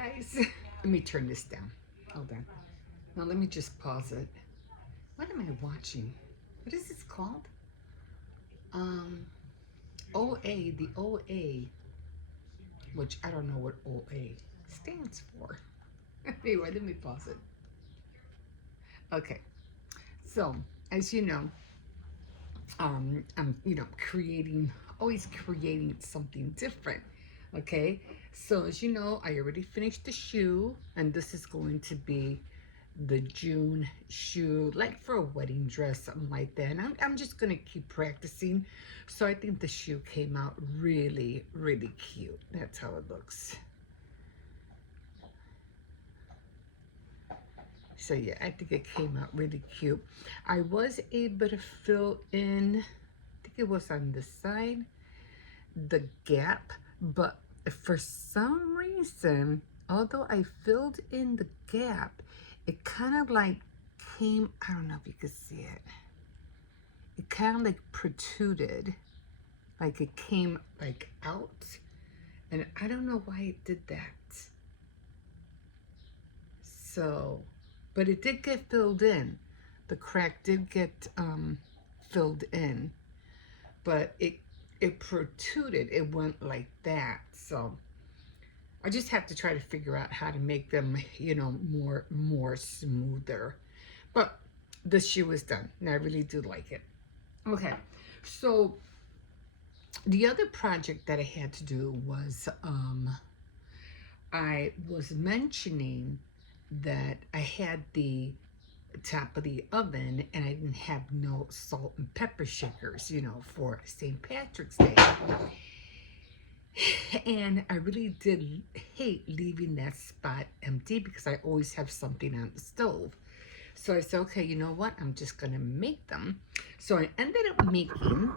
guys. Let me turn this down. Hold on. Now let me just pause it. What am I watching? What is this called? Um, OA, the OA, which I don't know what OA stands for. Anyway, let me pause it. Okay, so as you know, I'm creating, always creating something different. Okay, so as you know, I already finished the shoe, and this is going to be the June shoe, like for a wedding dress, something like that. And I'm just gonna keep practicing. So I think the shoe came out really, really cute. That's how it looks. So yeah, I think it came out really cute. I was able to fill in, I think it was on this side, the gap, but for some reason, although I filled in the gap, it kind of like came, I don't know if you can see it. It kind of like protruded, like it came like out, and I don't know why it did that. So, but it did get filled in. The crack did get filled in, but it protruded. It went like that. So I just have to try to figure out how to make them, more smoother. But the shoe is done, and I really do like it. Okay, so the other project that I had to do was I was mentioning that I had the top of the oven and I didn't have no salt and pepper shakers, for St. Patrick's Day. And I really did hate leaving that spot empty because I always have something on the stove. So I said, okay, you know what? I'm just going to make them. So I ended up making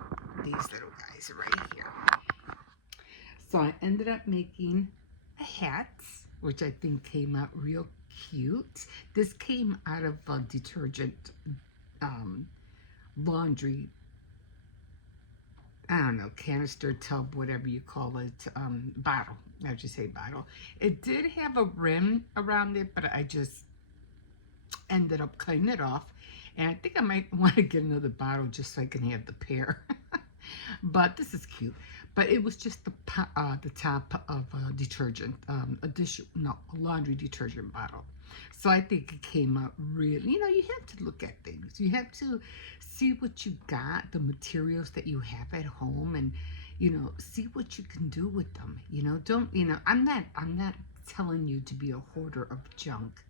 these little guys right here. So I ended up making a hat, which I think came out real cute. This came out of a detergent laundry, I don't know, canister, tub, whatever you call it, bottle. I just say bottle. It did have a rim around it, but I just ended up cutting it off. And I think I might want to get another bottle just so I can have the pair. But this is cute. But it was just the top of a detergent, a laundry detergent bottle. So I think it came out really, you have to look at things. You have to see what you got, the materials that you have at home, and, see what you can do with them. Don't, I'm not telling you to be a hoarder of junk.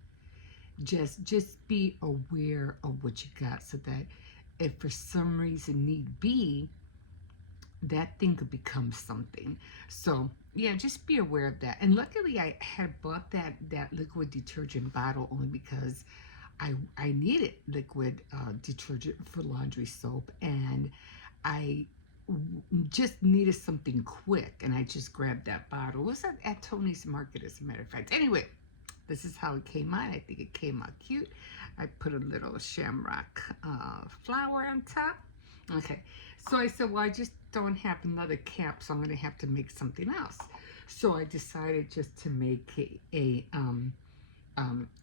Just be aware of what you got so that if for some reason need be, that thing could become something. So yeah, just be aware of that. And luckily I had bought that liquid detergent bottle only because I needed liquid detergent for laundry soap, and I just needed something quick, and I just grabbed that bottle. It was at Tony's Market, as a matter of fact. Anyway, this is how it came out. I think it came out cute. I put a little shamrock flower on top. Okay, so I said, well, I just don't have another cap, so I'm going to have to make something else. So I decided just to make a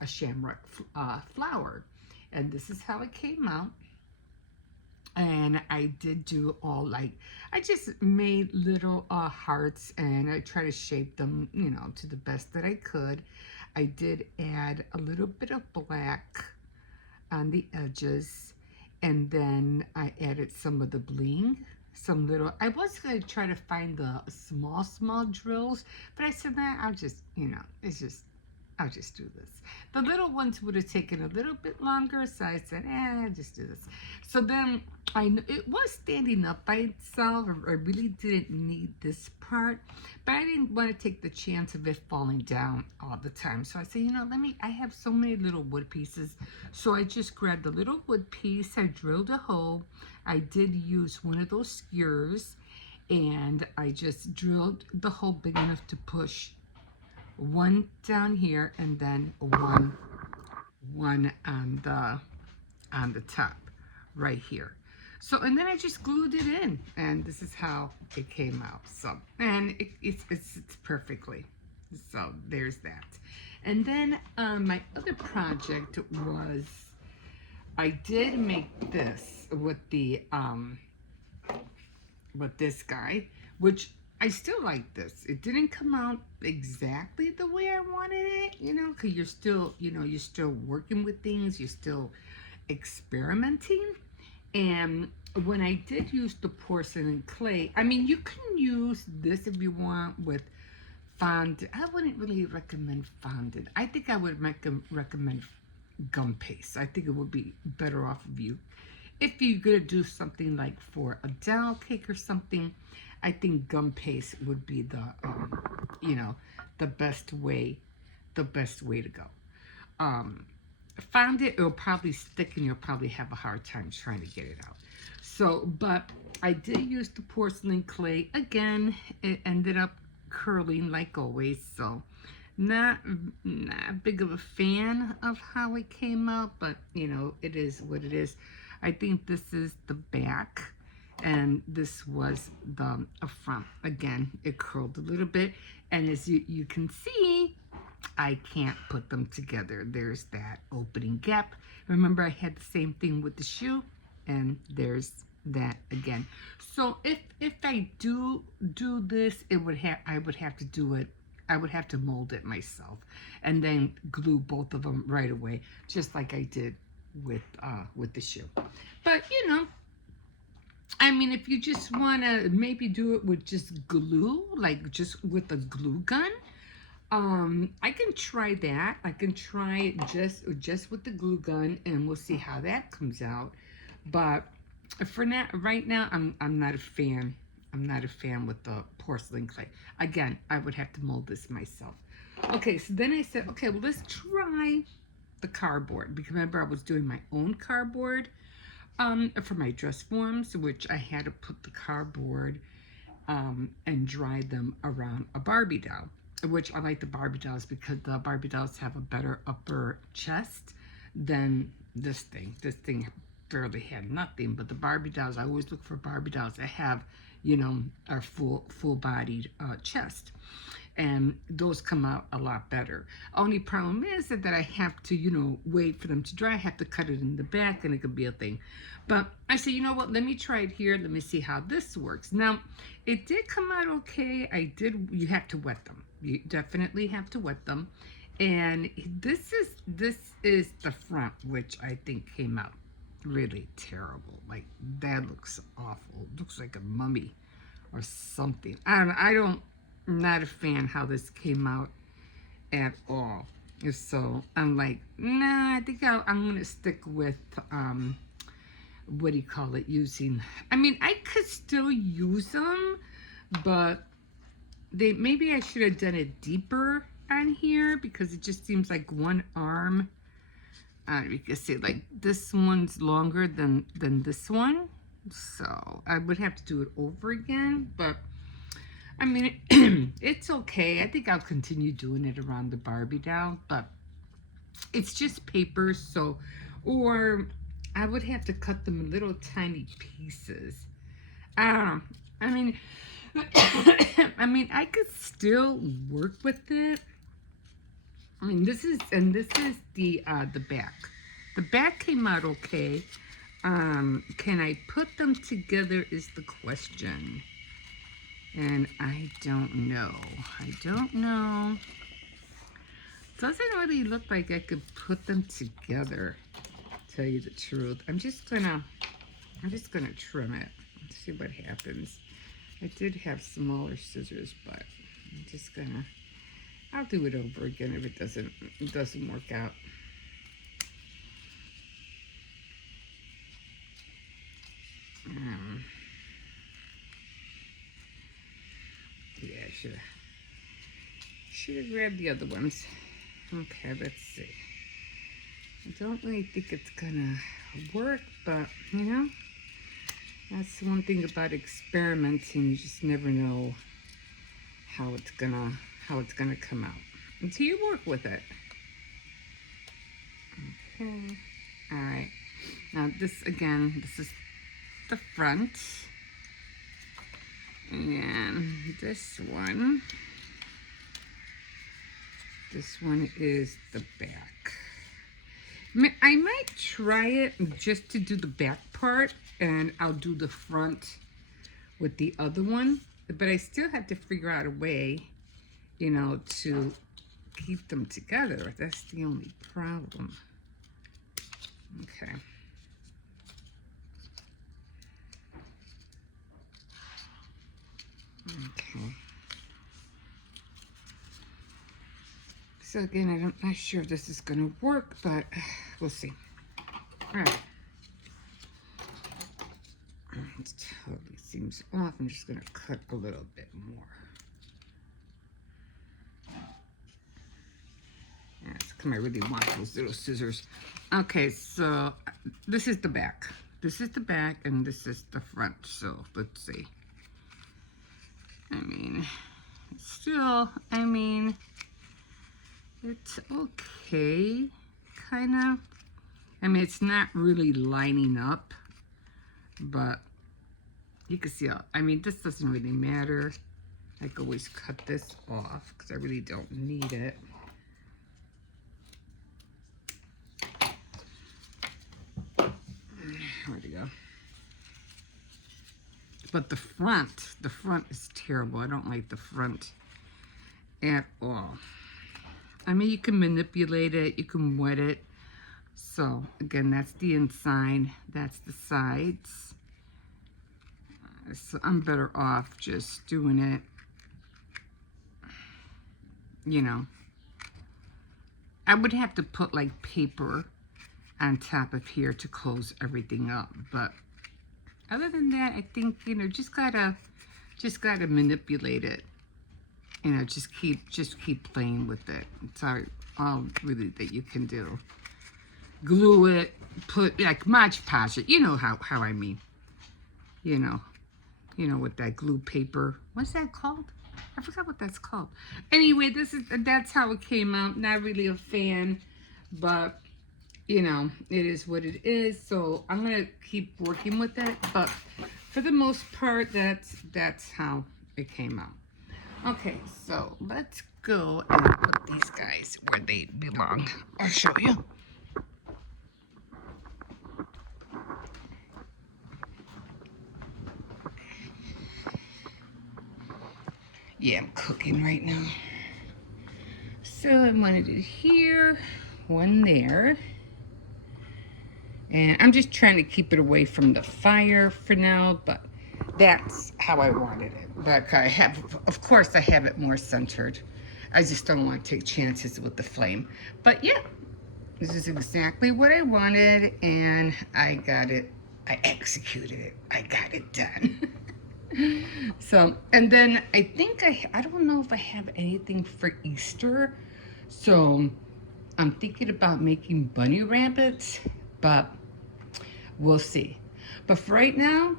shamrock flower, and this is how it came out. And I did do I just made little hearts, and I try to shape them, to the best that I could. I did add a little bit of black on the edges, and then I added some of the bling, I was going to try to find the small drills, but I said, nah, I'll just, I'll just do this. The little ones would have taken a little bit longer, so I said, just do this. So then it was standing up by itself. I really didn't need this part, but I didn't want to take the chance of it falling down all the time. So I said, I have so many little wood pieces. So I just grabbed a little wood piece. I drilled a hole. I did use one of those skewers, and I just drilled the hole big enough to push one down here, and then one on the top right here. So, and then I just glued it in, and this is how it came out. So, and it fits perfectly. So there's that. And then my other project was I did make this with this guy, which I still like this. It didn't come out exactly the way I wanted it, because you're still, you're still working with things, you're still experimenting. And when I did use the porcelain clay, I mean, you can use this if you want with fondant. I wouldn't really recommend fondant. I think I would recommend gum paste. I think it would be better off of you. If you're gonna do something like for a doll cake or something, I think gum paste would be the best way, to go. Fondant, it'll probably stick and you'll probably have a hard time trying to get it out. So, but I did use the porcelain clay. Again, it ended up curling like always, so not big of a fan of how it came out, but it is what it is. I think this is the back and this was the front. Again, it curled a little bit, and as you can see, I can't put them together. There's that opening gap. Remember, I had the same thing with the shoe, and there's that again. So if I do this, I would have to do it. I would have to mold it myself, and then glue both of them right away, just like I did with the shoe. But I mean, if you just want to maybe do it with just glue, like just with a glue gun, I can try that. I can try it just with the glue gun, and we'll see how that comes out. But for now, right now, I'm not a fan. I'm not a fan with the porcelain clay. Again, I would have to mold this myself. Okay, so then I said, okay, well, let's try the cardboard, because remember I was doing my own cardboard for my dress forms, which I had to put the cardboard and dry them around a Barbie doll, which I like the Barbie dolls because the Barbie dolls have a better upper chest than this thing. This thing barely had nothing, but the Barbie dolls, I always look for Barbie dolls that have, a full-bodied chest. And those come out a lot better. Only problem is that I have to, wait for them to dry. I have to cut it in the back, and it could be a thing. But I said, you know what? Let me try it here. Let me see how this works. Now, it did come out okay. You have to wet them. You definitely have to wet them. And this is the front, which I think came out really terrible. Like, that looks awful. It looks like a mummy or something. I'm not a fan how this came out at all. So I'm like, nah, I think I'm gonna stick with what do you call it, using, I mean, I could still use them, but maybe I should have done it deeper on here, because it just seems like one arm, you can see like this one's longer than this one, so I would have to do it over again. But I mean, it's okay. I think I'll continue doing it around the Barbie doll, but it's just paper, so, or I would have to cut them in little tiny pieces. I don't know. I mean, I could still work with it. I mean, this is the back. The back came out okay. Can I put them together is the question. And I don't know. Doesn't really look like I could put them together, to tell you the truth. I'm just gonna trim it. Let's see what happens. I did have smaller scissors, but I'm just gonna, I'll do it over again if it doesn't work out. Yeah, I should have grabbed the other ones. Okay, let's see. I don't really think it's gonna work, but that's the one thing about experimenting. You just never know how it's gonna come out until you work with it. Okay. All right. Now this is the front, and this one This one is the back. I might try it just to do the back part, and I'll do the front with the other one. But I still have to figure out a way, you know, to keep them together. That's the only problem. Okay. Okay. So again, I'm not sure if this is going to work, but we'll see. All right. It totally seems off. I'm just going to cut a little bit more. That's because I really want those little scissors. Okay, so this is the back. This is the back, and this is the front. So let's see. I mean, still, I mean, it's okay, kind of. I mean, it's not really lining up, but you can see, I mean, this doesn't really matter. I can always cut this off because I really don't need it. Where'd it go? But the front is terrible. I don't like the front at all. I mean, you can manipulate it, you can wet it. So again, that's the inside, that's the sides. So I'm better off just doing it, you know. I would have to put like paper on top of here to close everything up, but other than that, I think, you know, just gotta manipulate it. You know, just keep playing with it. It's all really that you can do. Glue it, put like Mod Podge it. You know how I mean. You know, with that glue paper. What's that called? I forgot what that's called. Anyway, that's how it came out. Not really a fan, but you know, it is what it is. So I'm gonna keep working with it, but for the most part, that's how it came out. Okay, so let's go and put these guys where they belong. I'll show you. Yeah, I'm cooking right now. So I wanted it here, one there. And I'm just trying to keep it away from the fire for now, but that's how I wanted it. But I have, of course, I have it more centered. I just don't want to take chances with the flame. But yeah, this is exactly what I wanted, and I got it. I executed it. I got it done. So, and then I think I don't know if I have anything for Easter. So I'm thinking about making bunny rabbits, but we'll see. But for right now,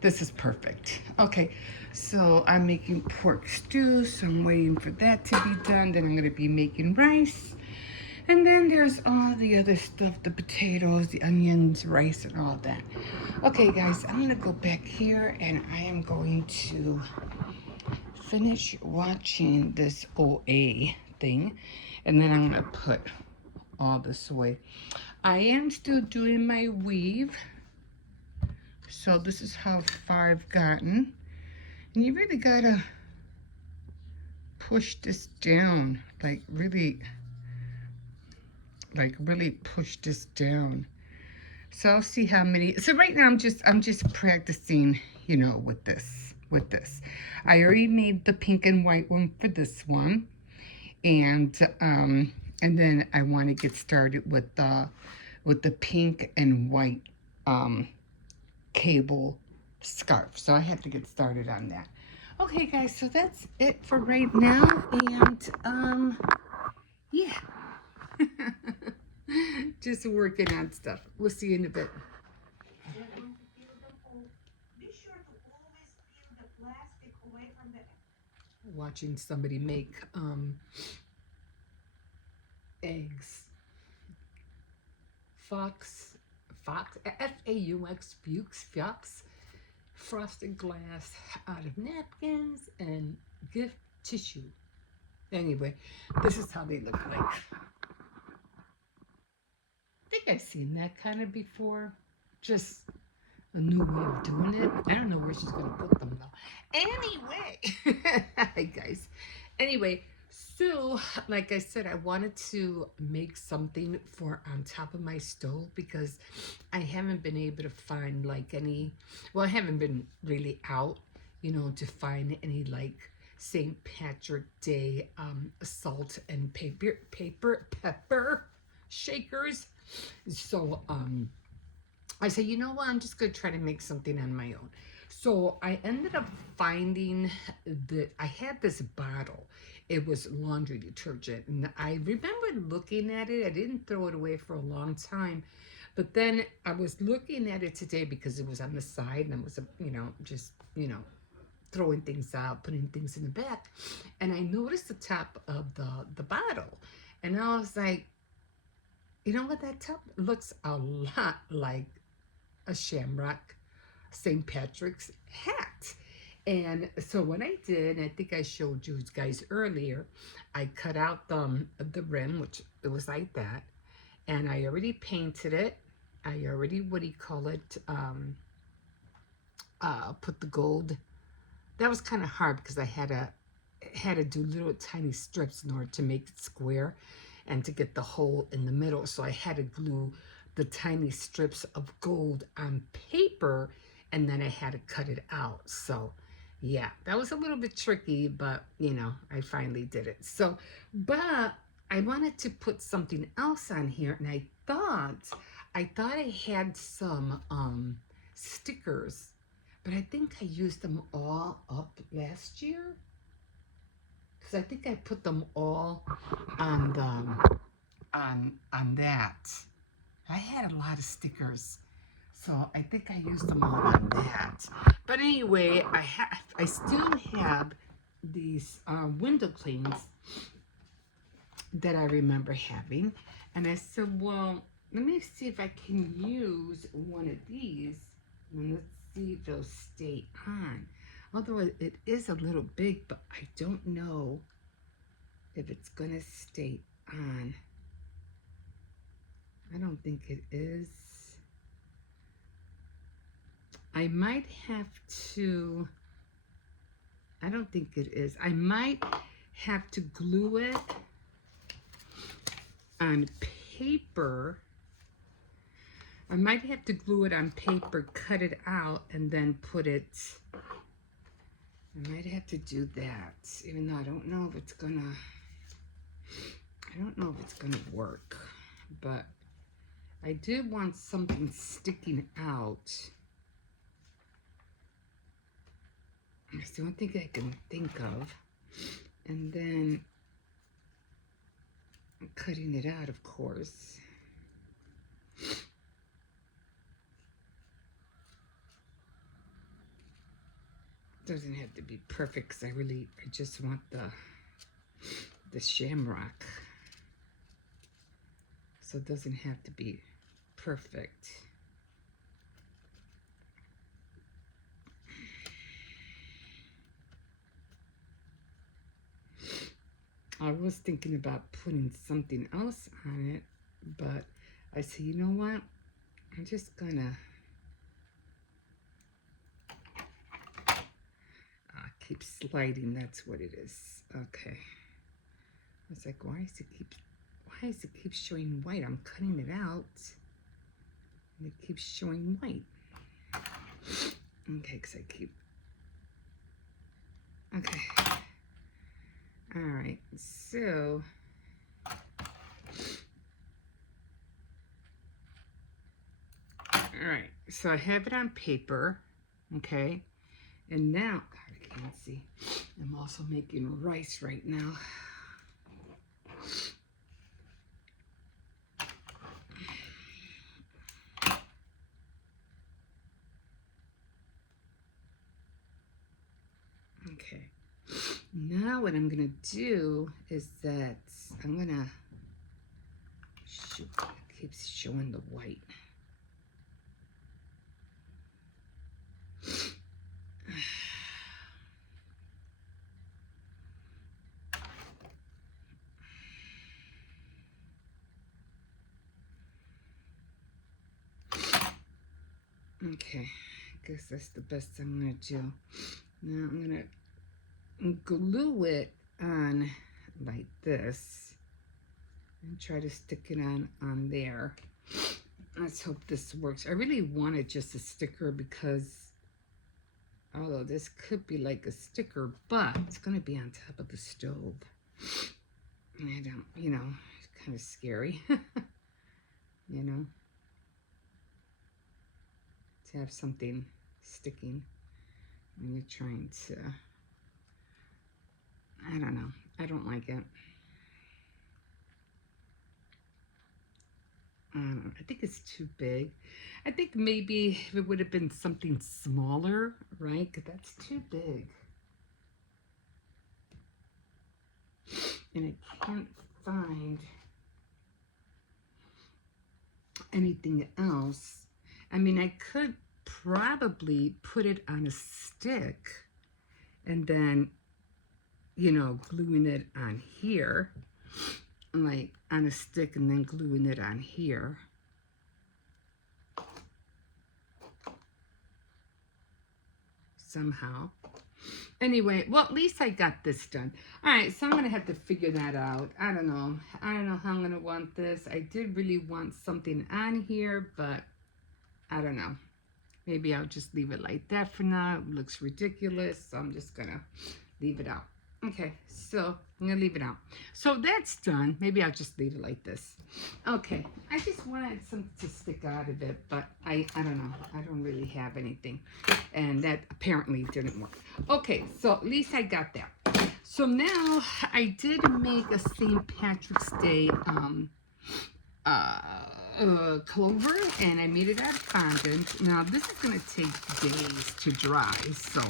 this is perfect. Okay, so I'm making pork stew, so I'm waiting for that to be done. Then I'm gonna be making rice. And then there's all the other stuff, the potatoes, the onions, rice, and all that. Okay, guys, I'm gonna go back here and I am going to finish watching this OA thing. And then I'm gonna put all this away. I am still doing my weave. So this is how far I've gotten. And you really gotta push this down, like really push this down. So I'll see how many. So right now I'm just practicing, you know, with this. I already made the pink and white one for this one. And then I want to get started with the pink and white cable scarf. So I have to get started on that. Okay, guys, so that's it for right now. And yeah. Just working on stuff. We'll see you in a bit. Watching somebody make eggs. Fox, F-A-U-X, Fox, frosted glass out of napkins and gift tissue. Anyway, this is how they look like. I think I've seen that kind of before. Just a new way of doing it. I don't know where she's gonna put them though. Anyway, hi guys. Anyway, so like I said, I wanted to make something for on top of my stove because I haven't been able to find like any. Well, I haven't been really out, to find any like St. Patrick Day salt and pepper shakers. So I said, you know what? I'm just going to try to make something on my own. So I ended up finding that I had this bottle. It was laundry detergent. And I remember looking at it. I didn't throw it away for a long time. But then I was looking at it today because it was on the side and I was, just, throwing things out, putting things in the back. And I noticed the top of the bottle. And I was like, you know what? That top looks a lot like a shamrock St. Patrick's hat. And so what I did, I think I showed you guys earlier, I cut out the rim, which it was like that, and I already painted it. I already, put the gold. That was kind of hard because I had to do little tiny strips in order to make it square and to get the hole in the middle. So I had to glue the tiny strips of gold on paper, and then I had to cut it out. So yeah, that was a little bit tricky, but I finally did it. So, but I wanted to put something else on here, and I thought I had some stickers, but I think I used them all up last year, because I think I put them all on the on that. I had a lot of stickers, so I think I used them all on that. But anyway, I still have these window cleans that I remember having, and I said, well, let me see if I can use one of these, and let's see if they'll stay on. Although it is a little big, but I don't know if it's gonna stay on. I don't think it is. I might have to, I don't think it is. I might have to glue it on paper. I might have to glue it on paper, cut it out, and then put it, I might have to do that, even though I don't know if it's gonna work, but I do want something sticking out. That's the only thing I can think of. And then I'm cutting it out, of course. Doesn't have to be perfect because I just want the shamrock. So it doesn't have to be perfect. I was thinking about putting something else on it, but I said, you know what? I'm just gonna keep sliding. That's what it is. Okay. I was like, why does it keep showing white? I'm cutting it out, and it keeps showing white. Okay, because I keep. Okay. All right, so all right, so I have it on paper, okay, and now, God, I can't see. I'm also making rice right now. Okay, now what I'm gonna do is that I'm gonna, shoot, it keeps showing the white. Okay, I guess that's the best I'm gonna do. Now I'm gonna glue it on like this and try to stick it on there. Let's hope this works. I really wanted just a sticker because although this could be like a sticker, but it's gonna be on top of the stove. And I don't, it's kind of scary, you know, to have something sticking when you're trying to, I don't know. I don't like it. I think it's too big. I think maybe if it would have been something smaller, right? Because that's too big. And I can't find anything else. I mean, I could probably put it on a stick and then, gluing it on here, like on a stick and then gluing it on here. Somehow. Anyway, well, at least I got this done. All right, so I'm going to have to figure that out. I don't know. I don't know how I'm going to want this. I did really want something on here, but I don't know. Maybe I'll just leave it like that for now. It looks ridiculous, so I'm just going to leave it out. Okay, so I'm going to leave it out. So that's done. Maybe I'll just leave it like this. Okay, I just wanted something to stick out of it, but I don't know. I don't really have anything. And that apparently didn't work. Okay, so at least I got that. So now I did make a St. Patrick's Day clover, and I made it out of fondant. Now this is going to take days to dry, so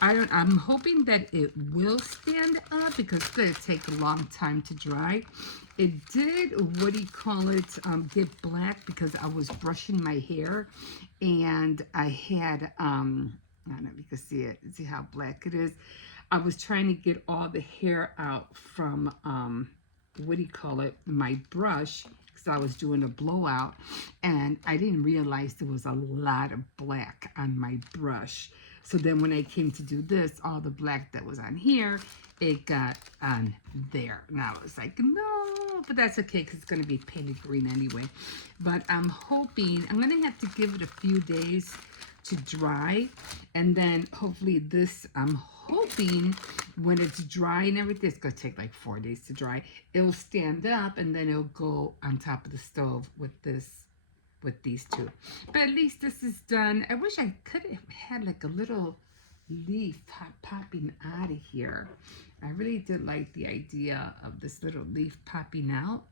I'm hoping that it will stand up because it's going to take a long time to dry. It did, get black because I was brushing my hair, and I had, I don't know if you can see it, see how black it is. I was trying to get all the hair out from, my brush, because I was doing a blowout, and I didn't realize there was a lot of black on my brush. So then when I came to do this, all the black that was on here, it got on there. Now I was like, no, but that's okay because it's going to be painted green anyway. But I'm hoping, I'm going to have to give it a few days to dry. And then hopefully this, I'm hoping when it's dry and everything, it's going to take like 4 days to dry. It'll stand up and then it'll go on top of the stove with this, with these two. But at least this is done. I wish I could have had like a little leaf popping out of here. I really did like the idea of this little leaf popping out.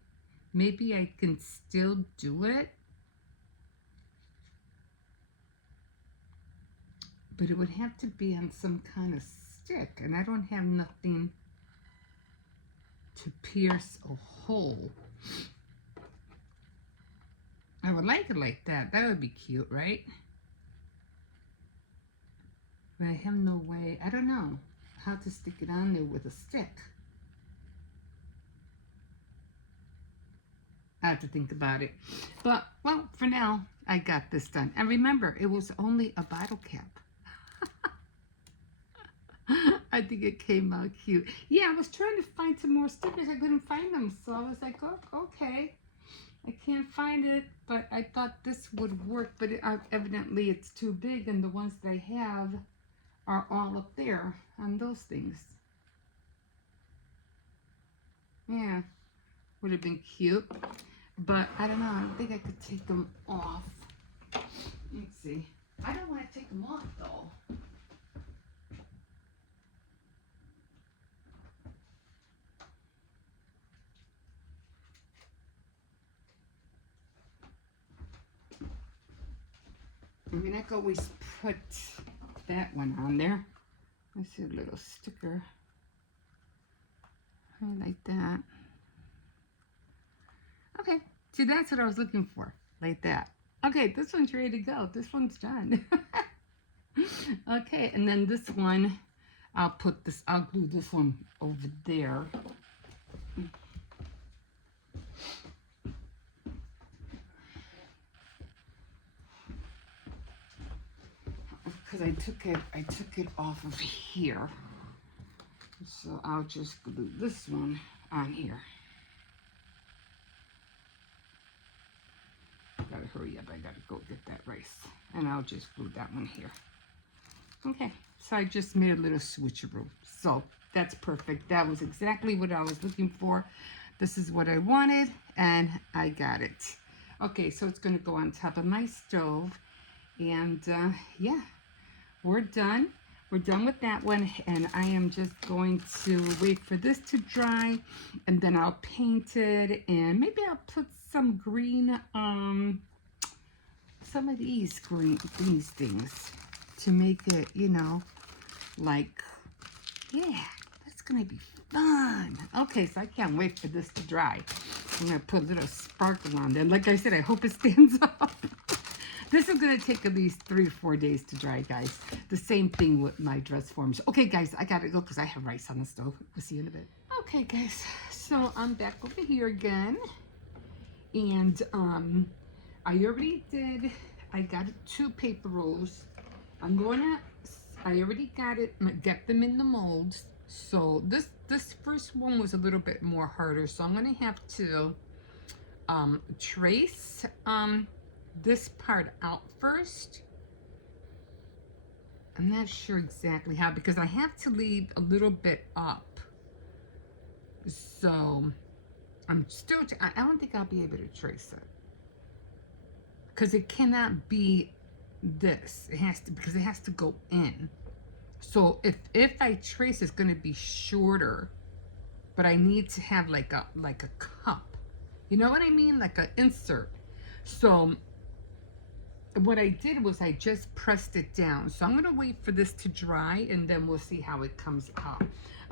Maybe I can still do it, but it would have to be on some kind of stick, and I don't have nothing to pierce a hole. I would like it like that. That would be cute, right? But I have no way. I don't know how to stick it on there with a stick. I have to think about it. But, well, for now, I got this done. And remember, it was only a bottle cap. I think it came out cute. Yeah, I was trying to find some more stickers. I couldn't find them. So I was like, oh, okay. I can't find it, but I thought this would work. But evidently it's too big, and the ones that I have are all up there on those things. Yeah, would have been cute. But I don't know. I don't think I could take them off. Let's see. I don't want to take them off, though. I mean, I could always put that one on there. Let's see, a little sticker. Like that. Okay, see, that's what I was looking for. Like that. Okay, this one's ready to go. This one's done. Okay, and then this one, I'll glue this one over there. because I took it off of here. So I'll just glue this one on here. Gotta hurry up, I gotta go get that rice. And I'll just glue that one here. Okay, so I just made a little switcheroo. So that's perfect. That was exactly what I was looking for. This is what I wanted, and I got it. Okay, so it's gonna go on top of my stove. And yeah, we're done. We're done with that one, and I am just going to wait for this to dry, and then I'll paint it, and maybe I'll put some green, some of these things to make it, you know, like, yeah, that's gonna be fun. Okay, so I can't wait for this to dry. I'm gonna put a little sparkle on there. Like I said, I hope it stands up. This is going to take at least 3 or 4 days to dry, guys. The same thing with my dress forms. Okay, guys, I got to go because I have rice on the stove. We'll see you in a bit. Okay, guys, so I'm back over here again. And I already did, I got 2 paper rolls. I already got them in the molds. So this first one was a little bit more harder. So I'm going to have to trace this part out first. I'm not sure exactly how, because I have to leave a little bit up. So I'm still, I don't think I'll be able to trace it, because it cannot be this. It has to, because it has to go in. So if I trace, it's going to be shorter, but I need to have like a cup. You know what I mean? Like an insert. So what I did was I just pressed it down. So I'm going to wait for this to dry, and then we'll see how it comes out.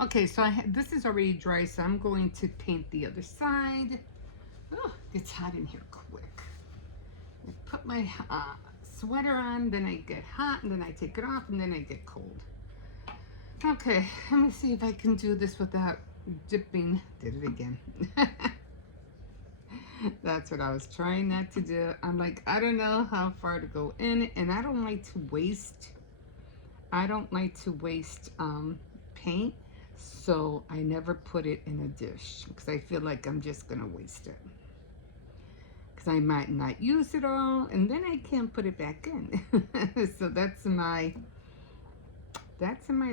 Okay, so this is already dry, so I'm going to paint the other side. Oh, it gets hot in here quick. I put my sweater on, then I get hot, and then I take it off, and then I get cold. Okay, let me see if I can do this without dipping. Did it again. That's what I was trying not to do. I'm like, I don't know how far to go in, and I don't like to waste. Paint, so I never put it in a dish because I feel like I'm just gonna waste it. Because I might not use it all, and then I can't put it back in. So that's my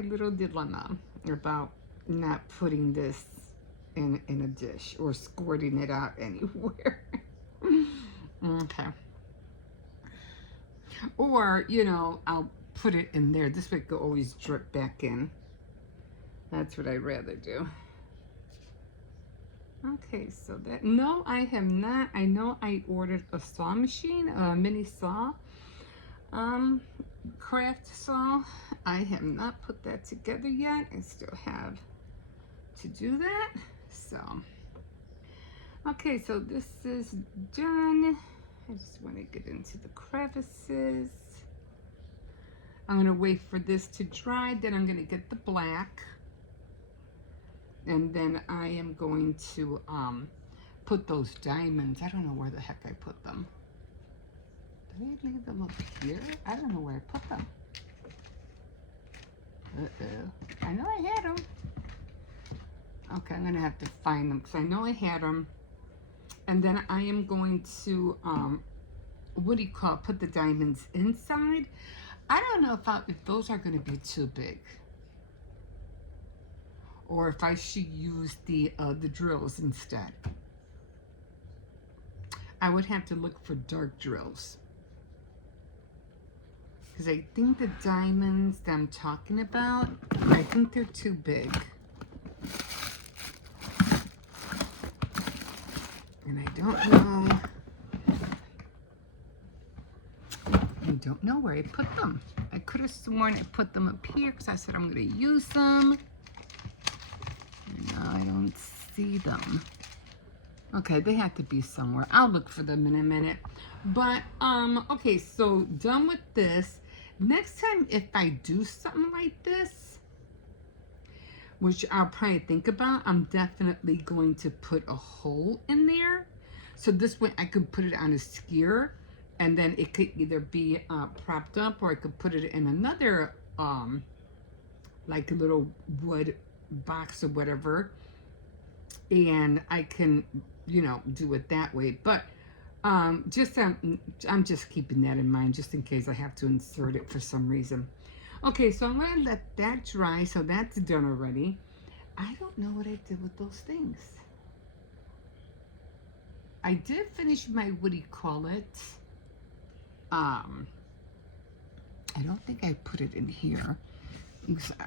little dilemma about not putting this in a dish or squirting it out anywhere. Okay. Or, you know, I'll put it in there. This way it could always drip back in. That's what I'd rather do. Okay, so that, no, I have not. I know I ordered a saw machine, a mini saw, craft saw. I have not put that together yet. I still have to do that. So, okay, so this is done. I just want to get into the crevices. I'm going to wait for this to dry, then I'm going to get the black, and then I am going to put those diamonds. I don't know where the heck I put them. Did I leave them up here? I don't know where I put them. Uh-oh. I know I had them. Okay, I'm going to have to find them because I know I had them. And then I am going to, what do you call it, put the diamonds inside. I don't know if those are going to be too big, or if I should use the drills instead. I would have to look for dark drills, because I think the diamonds that I'm talking about, I think they're too big. And I don't know where I put them. I could have sworn I put them up here because I said I'm going to use them. And now I don't see them. Okay, they have to be somewhere. I'll look for them in a minute. But, okay, so done with this. Next time, if I do something like this, which I'll probably think about, I'm definitely going to put a hole in there. So this way I could put it on a skewer and then it could either be propped up, or I could put it in another like a little wood box or whatever, and I can, you know, do it that way. But just I'm just keeping that in mind just in case I have to insert it for some reason. Okay, so I'm gonna let that dry. So that's done already. I don't know what I did with those things. I did finish my, what do you call it? I don't think I put it in here.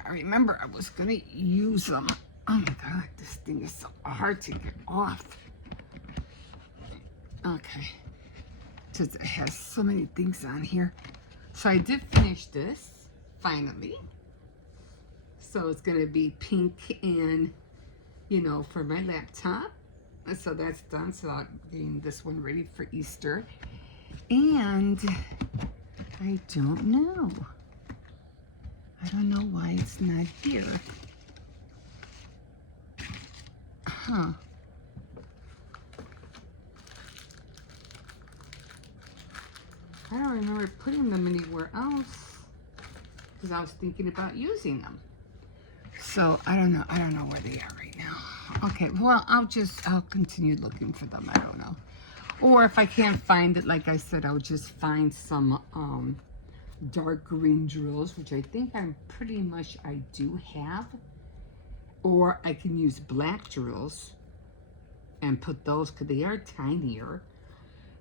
I remember I was gonna use them. Oh my God, this thing is so hard to get off. Okay, because it has so many things on here. So I did finish this, finally. So it's gonna be pink and, you know, for my laptop. So that's done. So I'm getting this one ready for Easter. And I don't know. I don't know why it's not here. Huh. I don't remember putting them anywhere else because I was thinking about using them. So I don't know. I don't know where they are right now. Okay, well, I'll continue looking for them. I don't know. Or if I can't find it, like I said, I'll just find some dark green drills, which I think I do have. Or I can use black drills and put those, because they are tinier.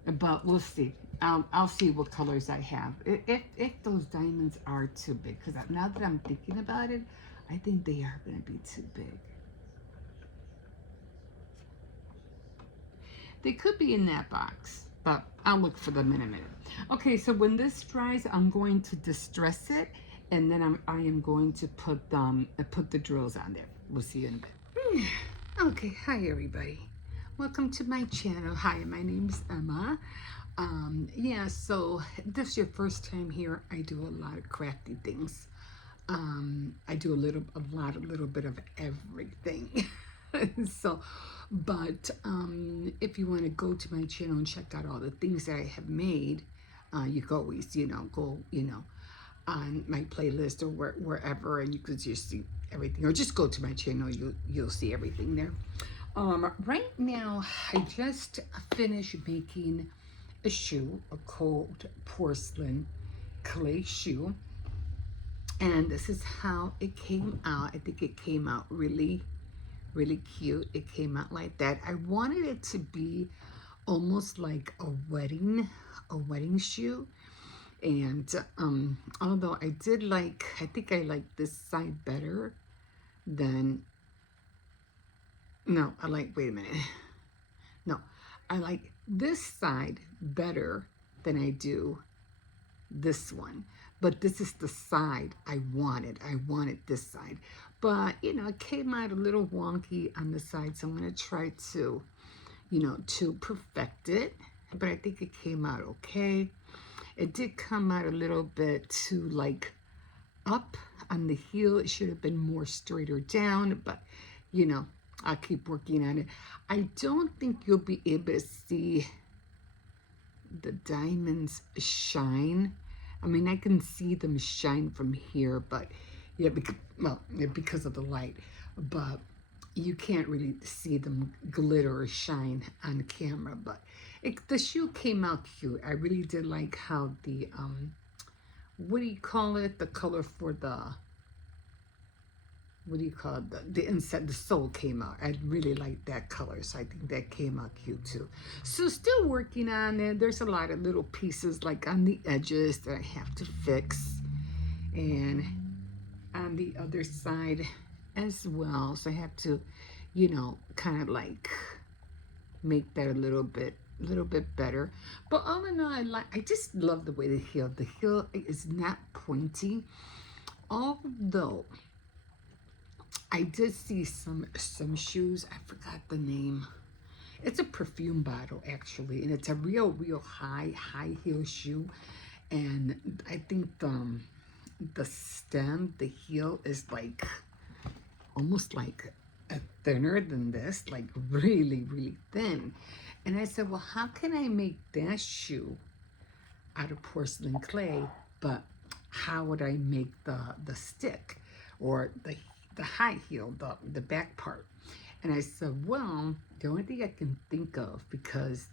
But we'll see. I'll see what colors I have. If those diamonds are too big, because now that I'm thinking about it, I think they are going to be too big. They could be in that box, but I'll look for them in a minute. Okay, so when this dries, I'm going to distress it, and then I am going to put the drills on there. We'll see you in a bit. Okay, hi everybody. Welcome to my channel. Hi, my name's Emma. Yeah, so if this is your first time here, I do a lot of crafty things. I do a little bit of everything. So, but if you want to go to my channel and check out all the things that I have made, you can always, you know, go, you know, on my playlist or wherever, and you could just see everything, or just go to my channel. You'll see everything there. Right now, I just finished making a shoe, a cold porcelain clay shoe, and this is how it came out. I think it came out really cute. It came out like that. I wanted it to be almost like a wedding shoe. And although I think I like this side better than, no, wait a minute. No, I like this side better than I do this one. But this is the side I wanted. I wanted this side. But, you know, it came out a little wonky on the side. So I'm going to try to, you know, to perfect it. But I think it came out okay. It did come out a little bit too, like, up on the heel. It should have been more straighter down. But, you know, I'll keep working on it. I don't think you'll be able to see the diamonds shine. I mean, I can see them shine from here, but yeah, because of the light, but you can't really see them glitter or shine on camera. But the shoe came out cute. I really did like how the what do you call it? The color for the, what do you call it? The inside, the sole came out. I really like that color, so I think that came out cute too. So still working on it. There's a lot of little pieces like on the edges that I have to fix, and on the other side as well. So I have to, you know, kind of like make that a little bit better. But all in all, I just love the way the heel is not pointy, although I did see some shoes. I forgot the name. It's a perfume bottle actually, and it's a real high heel shoe. And I think the stem, the heel is like almost like thinner than this, like really thin. And I said, well, how can I make that shoe out of porcelain clay, but how would I make the stick or the high heel, the back part? And I said, well, the only thing I can think of, because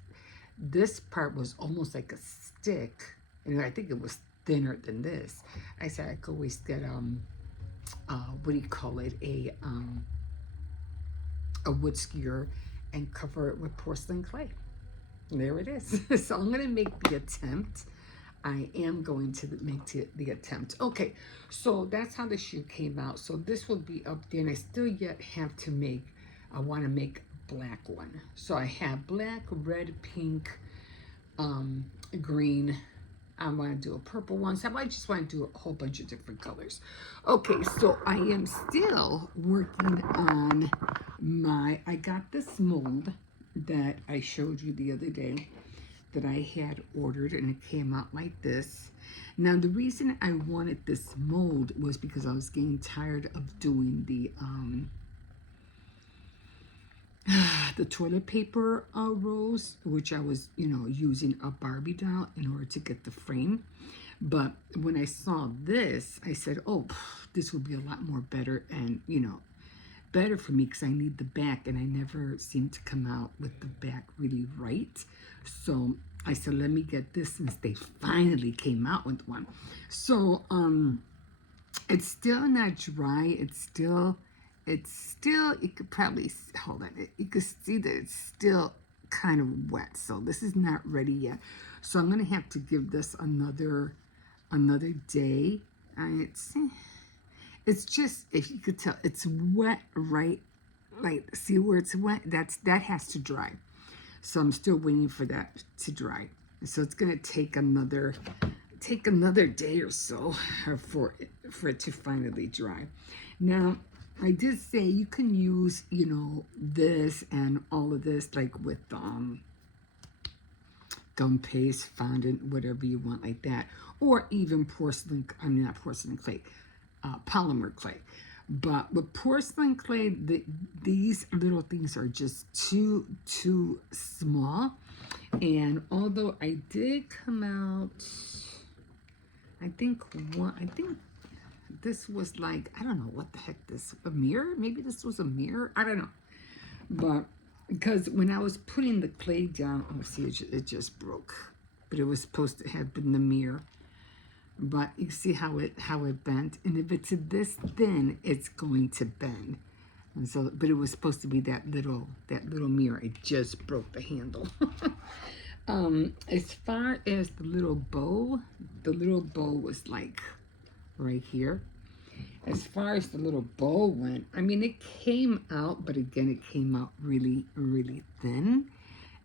this part was almost like a stick, and I think it was thinner than this. I said I could always get what do you call it, a wood skewer and cover it with porcelain clay. There it is. So I'm gonna make the attempt. I am going to make the attempt. Okay, so that's how the shoe came out. So this will be up there, and I still yet have to make, I want to make a black one. So I have black, red, pink, green. I want to do a purple one. So I just want to do a whole bunch of different colors. Okay, so I am still working on I got this mold that I showed you the other day that I had ordered, and it came out like this. Now, the reason I wanted this mold was because I was getting tired of doing the toilet paper rolls, which I was, using a Barbie doll in order to get the frame. But when I saw this, I said, oh, this would be a lot more better, and, better for me, because I need the back, and I never seem to come out with the back really right. So I said, let me get this, since they finally came out with one. So it's still not dry. It's still, you could probably, hold on, you could see that it's still kind of wet. So this is not ready yet. So I'm going to have to give this another day. It's just, if you could tell, it's wet, right? Like, see where it's wet? That has to dry. So I'm still waiting for that to dry. So it's going to take another day or so for it to finally dry. Now, I did say you can use, this and all of this, like with gum paste, fondant, whatever you want, like that, or even not porcelain clay, polymer clay. But with porcelain clay, these little things are just too small. And although I did come out, I think this was like, I don't know what the heck a mirror? Maybe this was a mirror? I don't know. But because when I was putting the clay down, oh, see, it just broke. But it was supposed to have been the mirror. But you see how it bent? And if it's this thin, it's going to bend. And so, but it was supposed to be that little mirror. It just broke the handle. As far as the little bow was like right here. As far as the little bow went, I mean, it came out, but again, it came out really, really thin.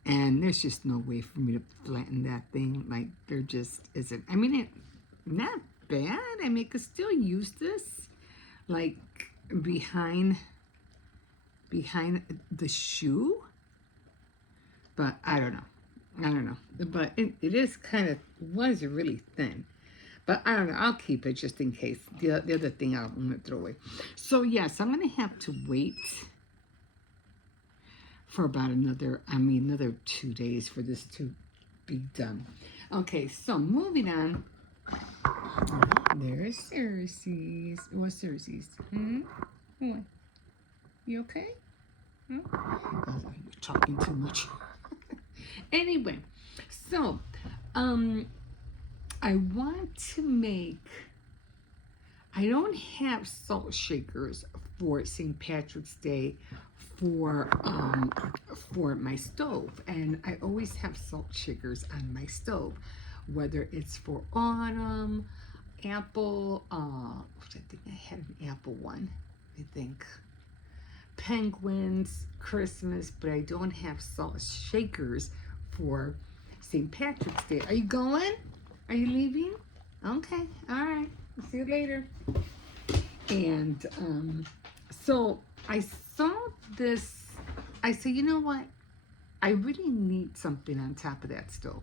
And there's just no way for me to flatten that thing. Like, there just isn't. I mean, not bad. I mean, I could still use this, like, behind the shoe. But I don't know. But it is was really thin. But I don't know. I'll keep it just in case. The other thing I'm going to throw away. So, yes, I'm going to have to wait for about another 2 days for this to be done. Okay, so moving on. There's Cersei's. What's Cersei's? What? You okay? You're talking too much. Anyway, so, I want to make, I don't have salt shakers for St. Patrick's Day for my stove, and I always have salt shakers on my stove, whether it's for autumn, apple, which I think I had an apple one, I think, penguins, Christmas, but I don't have salt shakers for St. Patrick's Day. Are you going? Are you leaving? Okay, all right. See you later. And so I saw this. I said, you know what? I really need something on top of that stove.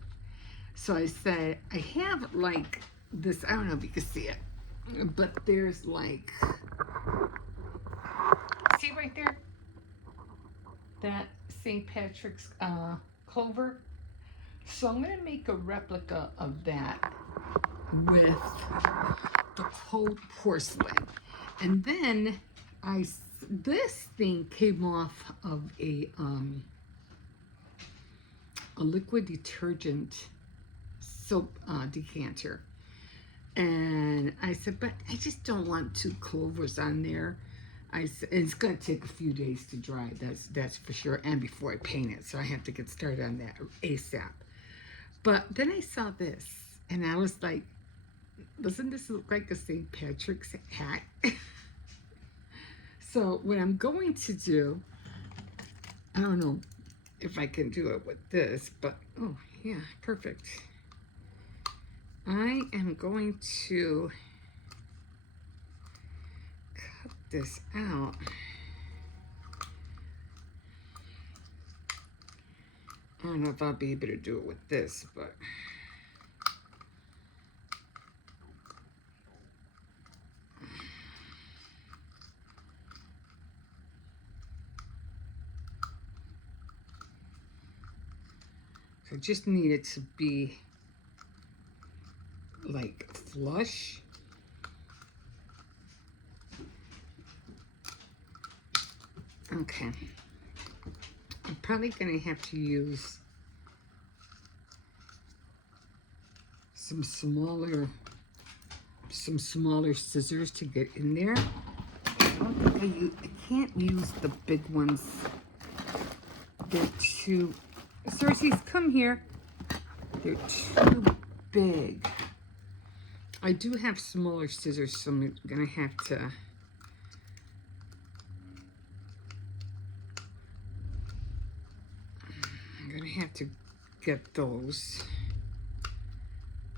So I said, I have like this, I don't know if you can see it, but there's like, see right there? That St. Patrick's clover. So I'm going to make a replica of that with the cold porcelain. And then this thing came off of a liquid detergent soap decanter. And I said, but I just don't want 2 clovers on there. It's going to take a few days to dry, that's for sure, and before I paint it. So I have to get started on that ASAP. But then I saw this, and I was like, doesn't this look like a St. Patrick's hat? So what I'm going to do, I don't know if I can do it with this, but oh yeah, perfect. I am going to cut this out. I don't know if I'll be able to do it with this, but I just need it to be like flush. Okay. I'm probably gonna have to use some smaller scissors to get in there. I can't use the big ones. They're too, Cersei's, come here. They're too big. I do have smaller scissors, so I'm gonna have to get those.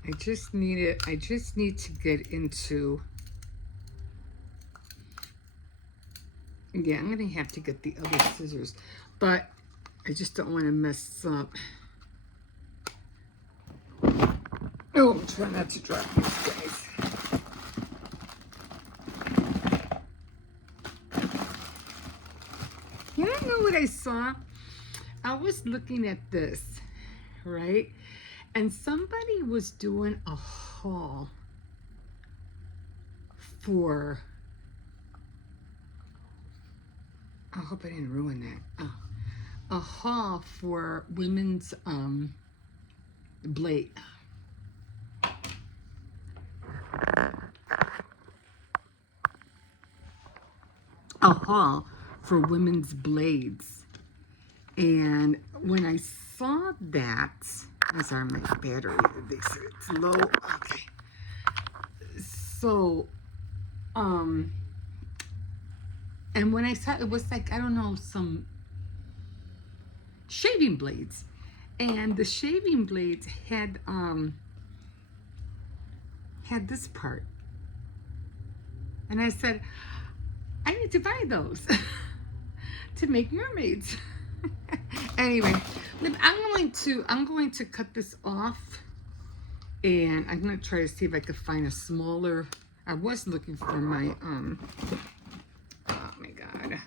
I just need to get into, yeah, I'm gonna have to get the other scissors, but I just don't want to mess up. Oh, try not to drop these guys. You don't know what I saw? I was looking at this, right? And somebody was doing a haul for, I hope I didn't ruin that. Oh, a haul for women's blade. A haul for women's blades. And when I saw that, these are my battery. It's low. Okay. So, and when I saw it, was like, I don't know, some shaving blades. And the shaving blades had this part. And I said, I need to buy those to make mermaids. Anyway, I'm going to cut this off, and I'm going to try to see if I could find a smaller. I was looking for my oh my god,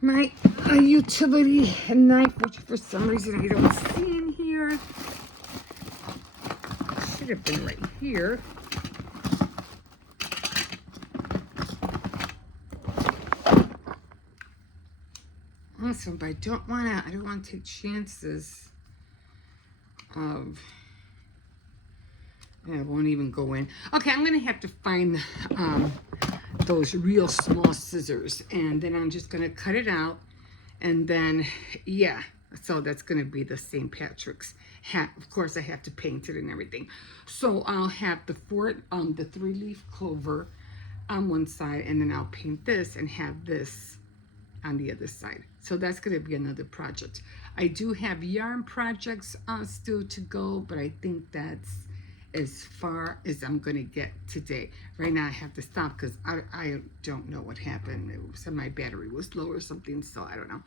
my utility knife, which for some reason I don't see in here. Should have been right here. Awesome, but I don't want to take chances of, I won't even go in. Okay, I'm going to have to find those real small scissors, and then I'm just going to cut it out, and then, yeah, so that's going to be the St. Patrick's hat. Of course, I have to paint it and everything. So I'll have the 3-leaf clover on one side, and then I'll paint this and have this on the other side. So that's going to be another project. I do have yarn projects still to go, but I think that's as far as I'm going to get today. Right now I have to stop because I don't know what happened. My battery was low or something, so I don't know.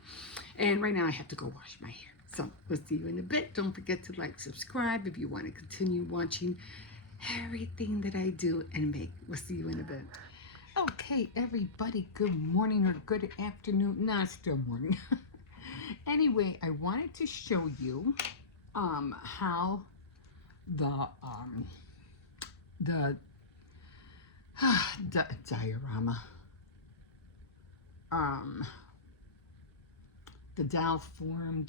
And right now I have to go wash my hair. So we'll see you in a bit. Don't forget to like, subscribe if you want to continue watching everything that I do and make. We'll see you in a bit. Okay, everybody, good morning or good afternoon. No, it's still morning. Anyway, I wanted to show you how the the diorama, um, the dowel form,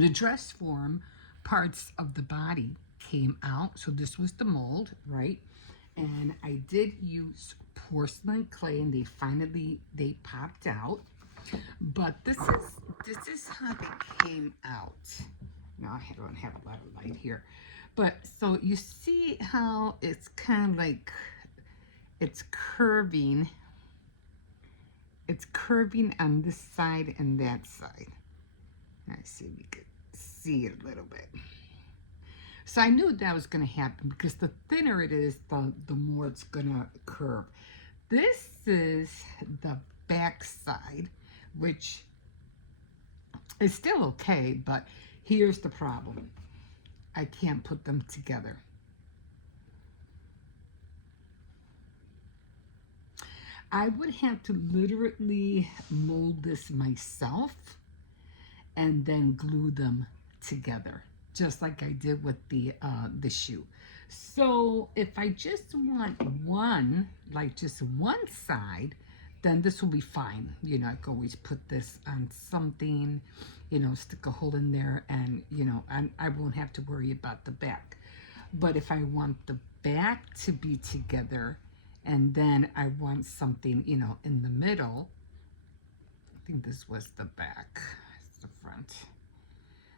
the dress form parts of the body came out. So this was the mold, right? And I did use porcelain clay, and they popped out. But this is how they came out. Now I don't have a lot of light here, but so you see how it's kind of like it's curving. It's curving on this side and that side. Let's see if we could see it a little bit. So I knew that was going to happen because the thinner it is, the more it's going to curve. This is the back side, which is still okay, but here's the problem. I can't put them together. I would have to literally mold this myself and then glue them together, just like I did with the shoe. So if I just want one, like just one side, then this will be fine. You know, I can always put this on something, you know, stick a hole in there, and you know, I won't have to worry about the back. But if I want the back to be together, and then I want something, you know, in the middle, I think this was the back, it's the front,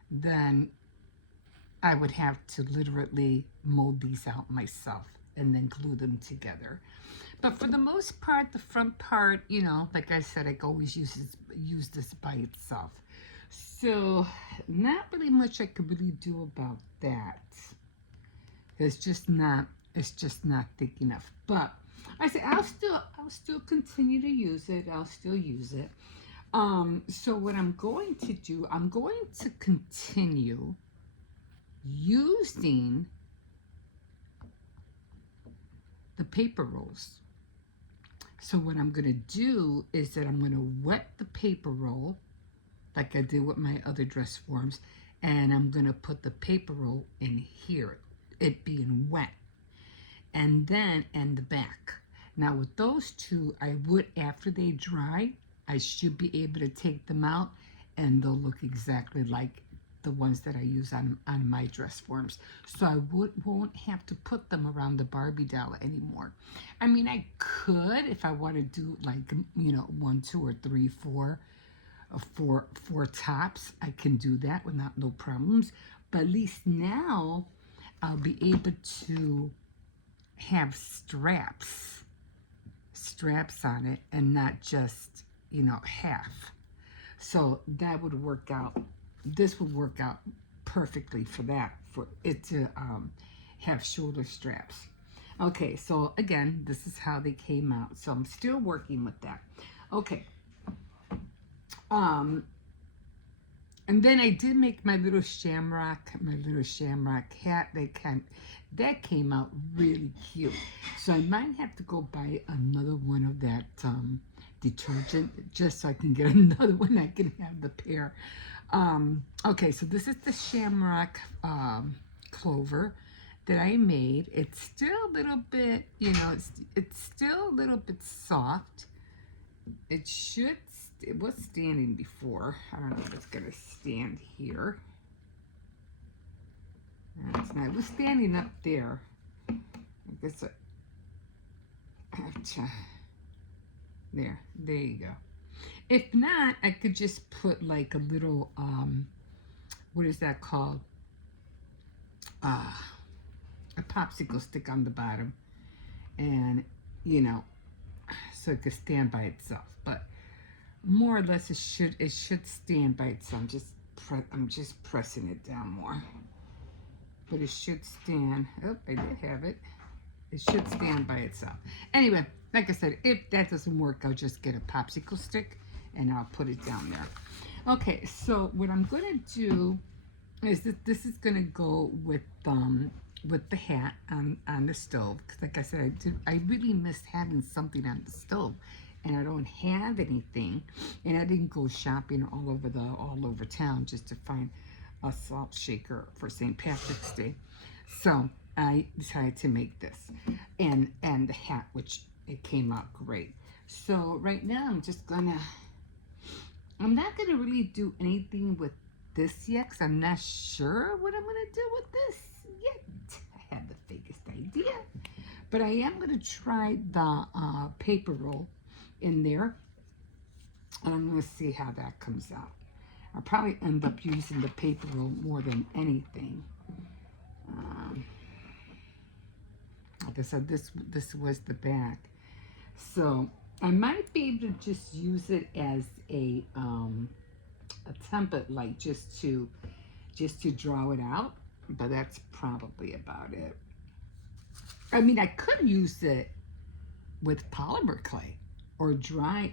then I would have to literally mold these out myself and then glue them together. But for the most part, the front part, you know, like I said, I can always use this by itself. So not really much I could really do about that. It's just not thick enough. But I say I'll still continue to use it. I'll still use it. So what I'm going to do, I'm going to continue using the paper rolls. So what I'm going to do is that I'm going to wet the paper roll like I did with my other dress forms, and I'm going to put the paper roll in here, it being wet, and then the back. Now with those two, I would, after they dry, I should be able to take them out and they'll look exactly like the ones that I use on my dress forms. So I won't have to put them around the Barbie doll anymore. I mean, I could if I want to do like, you know, 1, 2, or 3, 4, four tops. I can do that without no problems. But at least now I'll be able to have straps on it and not just, you know, half. So that would work out. This would work out perfectly for that, for it to have shoulder straps. Okay, so again, this is how they came out. So I'm still working with that. Okay. And then I did make my little shamrock hat. That came out really cute. So I might have to go buy another one of that detergent just so I can get another one. I can have the pair. Okay, so this is the shamrock clover that I made. It's still a little bit, you know, it's still a little bit soft. It was standing before. I don't know if it's gonna stand here. It's not. It was standing up there. I guess I have to. There you go. If not, I could just put like a little, what is that called? A popsicle stick on the bottom, and you know, so it could stand by itself. But more or less, it should stand by itself. I'm just pressing it down more, but it should stand. Oh, I did have it. It should stand by itself. Anyway, like I said, if that doesn't work, I'll just get a popsicle stick and I'll put it down there. Okay, so what I'm going to do is that this is going to go with the hat on the stove, because like I said, I really missed having something on the stove, and I don't have anything, and I didn't go shopping all over town just to find a salt shaker for St. Patrick's Day. So I decided to make this and the hat, which it came out great. So right now I'm not gonna really do anything with this yet because I'm not sure what I'm gonna do with this yet. I had the fakest idea, but I am gonna try the paper roll in there, and I'm gonna see how that comes out. I'll probably end up using the paper roll more than anything. Like I said, this was the back, so I might be able to just use it as a template, like just to draw it out. But that's probably about it. I mean, I could use it with polymer clay or dry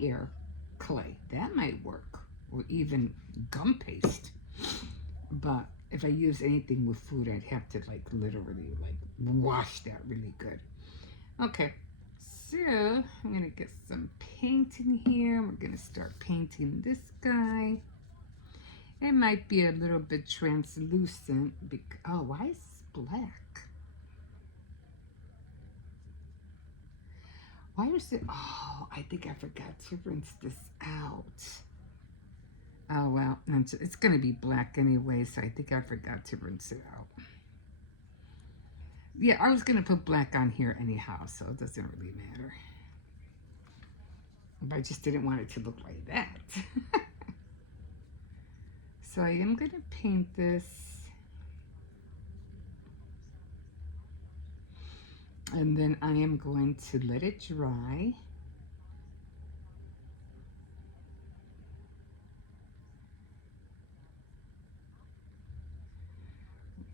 air clay. That might work, or even gum paste. But if I use anything with food, I'd have to like literally like wash that really good. Okay, so I'm gonna get some paint in here. We're gonna start painting this guy. It might be a little bit translucent. Oh, why is this black? Why is it? Oh, I think I forgot to rinse this out. Oh, well, it's going to be black anyway, so I think I forgot to rinse it out. Yeah, I was going to put black on here anyhow, so it doesn't really matter. But I just didn't want it to look like that. So I am going to paint this. And then I am going to let it dry.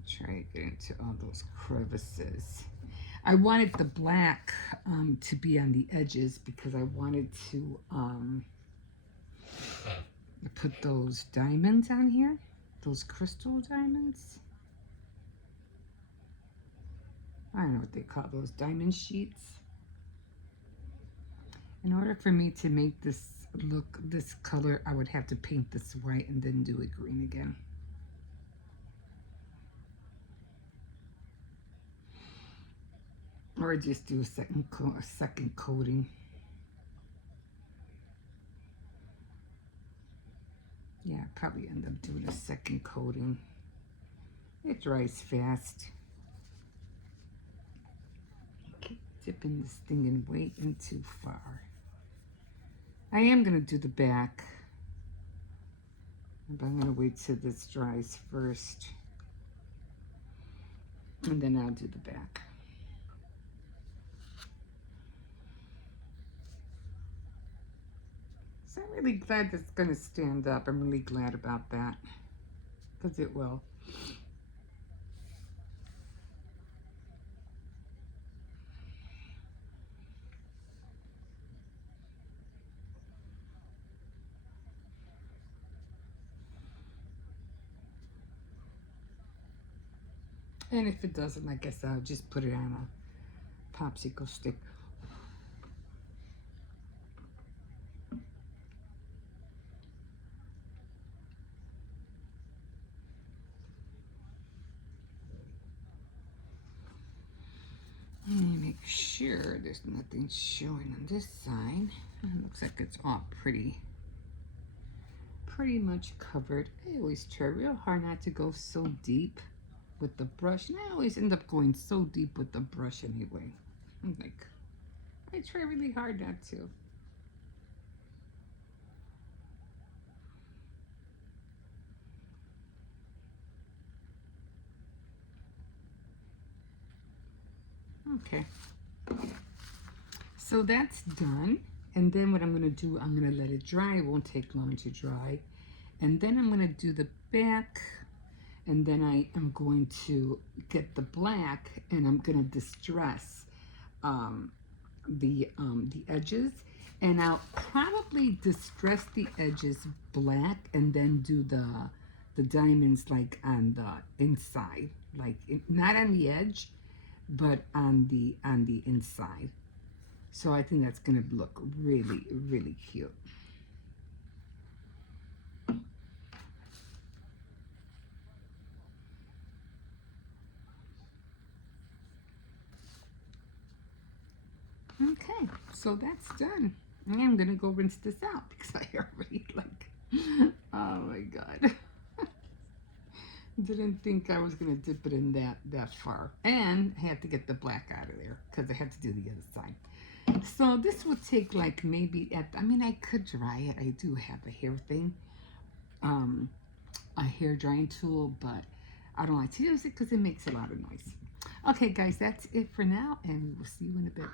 Try to get into all those crevices. I wanted the black to be on the edges because I wanted to put those diamonds on here, those crystal diamonds. I don't know what they call those, diamond sheets. In order for me to make this look this color, I would have to paint this white and then do it green again. Or just do a second coating. Yeah, I'll probably end up doing a second coating. It dries fast. I keep dipping this thing in way in too far. I am going to do the back, but I'm going to wait till this dries first, and then I'll do the back. So I'm really glad that's going to stand up. I'm really glad about that, because it will. And if it doesn't, I guess I'll just put it on a popsicle stick. And make sure there's nothing showing on this side. It looks like it's all pretty much covered. I always try real hard not to go so deep with the brush, and I always end up going so deep with the brush anyway. I'm like, I try really hard not to. Okay, so that's done. And then what I'm going to do, I'm going to let it dry. It won't take long to dry. And then I'm going to do the back. And then I am going to get the black, and I'm going to distress the edges. And I'll probably distress the edges black and then do the diamonds like on the inside, like not on the edge, but on the inside. So I think that's going to look really, really cute. Okay, so that's done. I'm gonna go rinse this out because I already like, oh my God. Didn't think I was gonna dip it in that far. And I had to get the black out of there because I had to do the other side. So this would take like maybe I mean I could dry it. I do have a hair thing, a hair drying tool, but I don't like to use it because it makes a lot of noise. Okay guys, that's it for now and we will see you in a bit.